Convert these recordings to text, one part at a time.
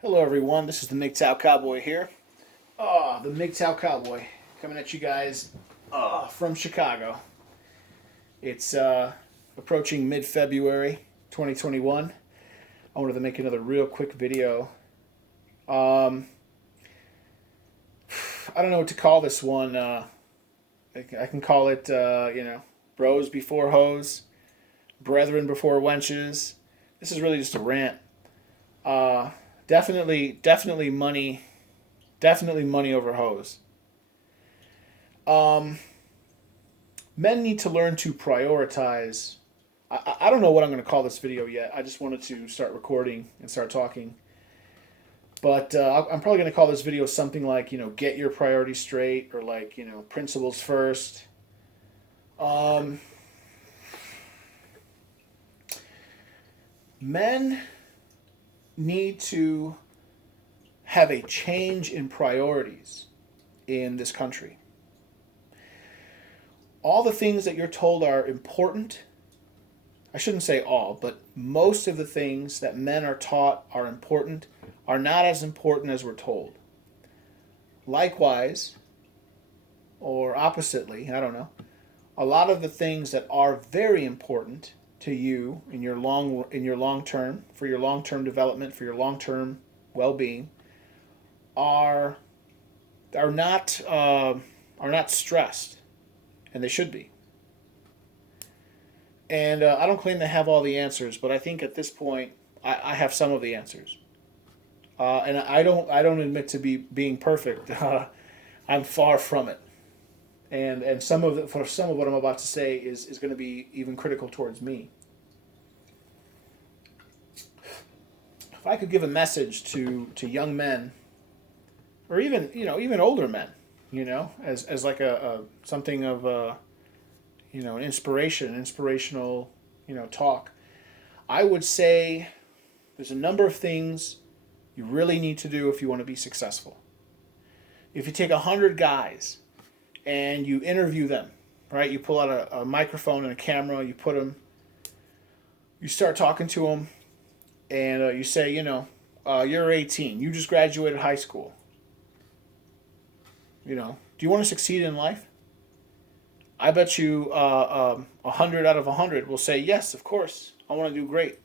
Hello, everyone. This is the Mgtow Cowboy here. The Mgtow Cowboy coming at you guys from Chicago. It's approaching mid-February 2021. I wanted to make another real quick video. Um, I don't know what to call this one. I can call it, bros before hoes, brethren before wenches. This is really just a rant. Uh, definitely money. Definitely money over hose. Um, Men need to learn to prioritize. I don't know what I'm going to call this video yet. I just wanted to start recording and start talking. But I'm probably going to call this video something like, get your priorities straight, or like, principles first. Um, Men need to have a change in priorities in this country. All the things that you're told are important, I shouldn't say all, but most of the things that men are taught are important are not as important as we're told. Likewise, or oppositely, I don't know, a lot of the things that are very important to you in your long term, for your long term development, for your long term well being, are are not are not stressed, and they should be. And I don't claim to have all the answers, but I think at this point I have some of the answers. And I don't admit to being perfect. I'm far from it. And some of what I'm about to say is going to be even critical towards me. If I could give a message to young men, or even older men, as like a something of an inspirational talk, I would say there's a number of things you really need to do if you want to be successful. If you take 100 guys and you interview them, right? You pull out a microphone and a camera, you start talking to them, and you say, you're 18, you just graduated high school. Do you want to succeed in life? I bet you 100 out of 100 will say, yes, of course, I want to do great.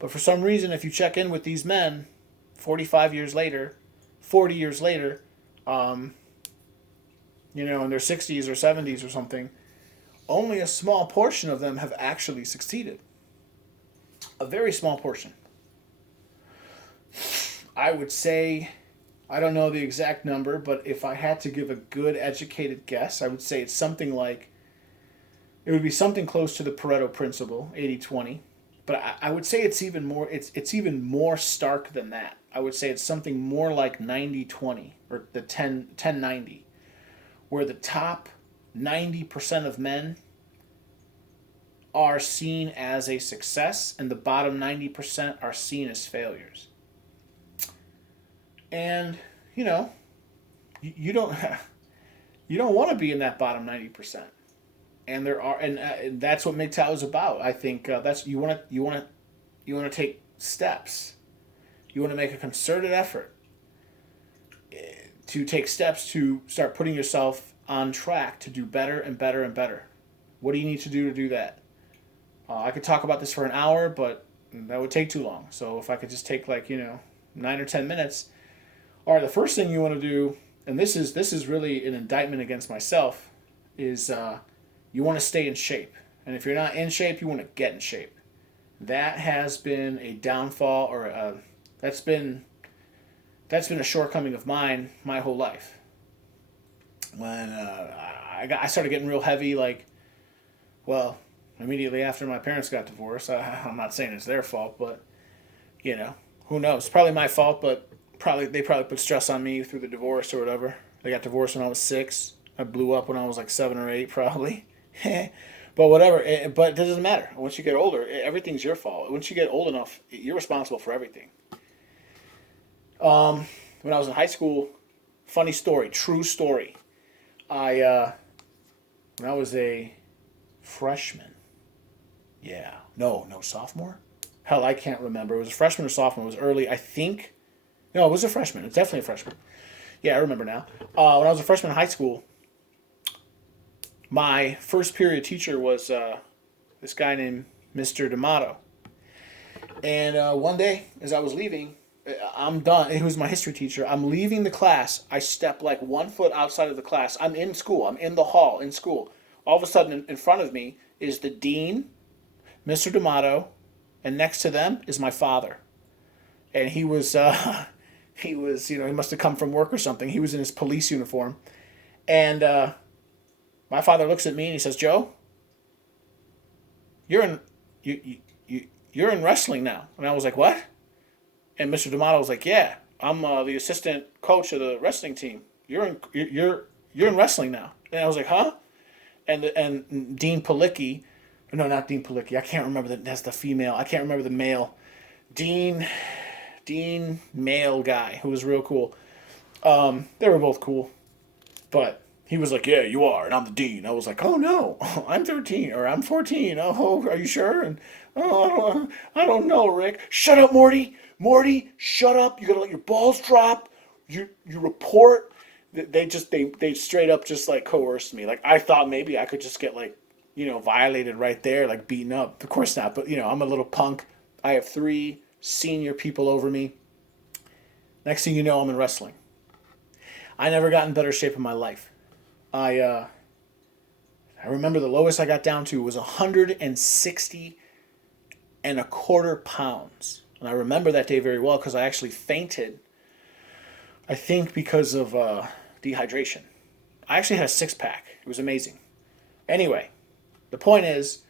But for some reason, if you check in with these men 45 years later, 40 years later, in their 60s or 70s or something, only a small portion of them have actually succeeded. A very small portion. I would say, I don't know the exact number, but if I had to give a good educated guess, I would say it would be something close to the Pareto principle, 80-20. But I would say it's even more stark than that. I would say it's something more like 90-20, or the 10-90, where the top 90% of men are seen as a success and the bottom 90% are seen as failures. And you don't you don't want to be in that bottom 90%. And and that's what Mgtow is about. I think that's you want to take steps. You want to make a concerted effort to take steps to start putting yourself on track to do better and better and better. What do you need to do that? I could talk about this for an hour, but that would take too long. So if I could just take 9 or 10 minutes. All right, the first thing you want to do, and this is really an indictment against myself, is you want to stay in shape. And if you're not in shape, you want to get in shape. That has been a downfall, or that's been a shortcoming of mine my whole life. When I started getting real heavy, immediately after my parents got divorced. I'm not saying it's their fault, but who knows? Probably my fault, but they probably put stress on me through the divorce or whatever. They got divorced when I was 6. I blew up when I was like 7 or 8, probably. But whatever. But it doesn't matter. Once you get older, everything's your fault. Once you get old enough, you're responsible for everything. When I was in high school, funny story, true story. When I was a freshman, yeah, no, sophomore. Hell, I can't remember. It was a freshman or sophomore. It was early. I think No, it was a freshman. It's definitely a freshman. Yeah, I remember now. When I was a freshman in high school, my first period teacher was this guy named Mr. D'Amato. And one day, as I was leaving, I'm done. He was my history teacher. I'm leaving the class. I step like 1 foot outside of the class. I'm in school. I'm in the hall in school. All of a sudden, in front of me is the dean, Mr. D'Amato, and next to them is my father. And he was, he must have come from work or something. He was in his police uniform. And my father looks at me and he says, "Joe, you're in, you're in wrestling now." And I was like, "What?" And Mr. D'Amato was like, "Yeah, I'm the assistant coach of the wrestling team. You're in wrestling now." And I was like, "Huh?" And Dean Palicki, no, not Dean Palicki. I can't remember that's the female. I can't remember the male. Dean male guy who was real cool. They were both cool, but he was like, "Yeah, you are, and I'm the dean." I was like, "Oh no, I'm 13 or I'm 14. Oh, are you sure?" And I don't know, Rick. Shut up, Morty. Morty, shut up. You gotta let your balls drop. You report. They straight up just like coerced me. Like I thought maybe I could just get like, violated right there, like beaten up. Of course not. But I'm a little punk. I have 3 senior people over me. Next thing you know, I'm in wrestling. I never got in better shape in my life. I remember the lowest I got down to was 160 and a quarter pounds. And I remember that day very well because I actually fainted. I think because of dehydration. I actually had a 6-pack. It was amazing. Anyway, the point is,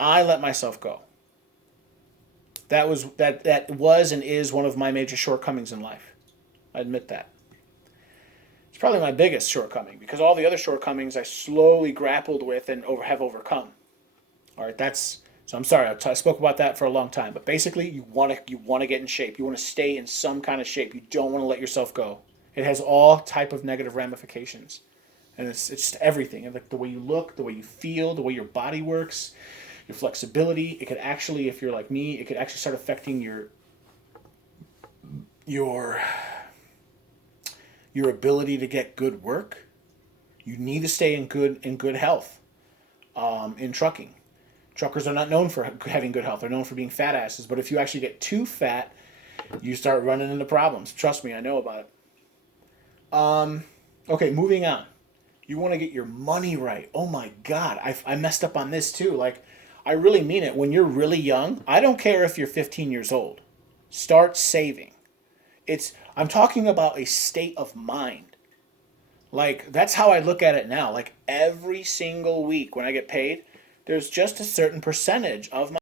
I let myself go. That was and is one of my major shortcomings in life. I admit that. It's probably my biggest shortcoming because all the other shortcomings I slowly grappled with and have overcome. All right, so I'm sorry I spoke about that for a long time, but basically you want to get in shape. You want to stay in some kind of shape. You don't want to let yourself go. It has all type of negative ramifications, and it's just everything. And like the way you look, the way you feel, the way your body works, your flexibility. It could actually, if you're like me, it could actually start affecting your ability to get good work. You need to stay in good health. In trucking, truckers are not known for having good health. They're known for being fat asses. But if you actually get too fat, you start running into problems. Trust me, I know about it. Okay, moving on. You want to get your money right. Oh my God, I messed up on this too. Like, I really mean it. When you're really young, I don't care if you're 15 years old. Start saving. I'm talking about a state of mind. Like, that's how I look at it now. Like, every single week when I get paid, there's just a certain percentage of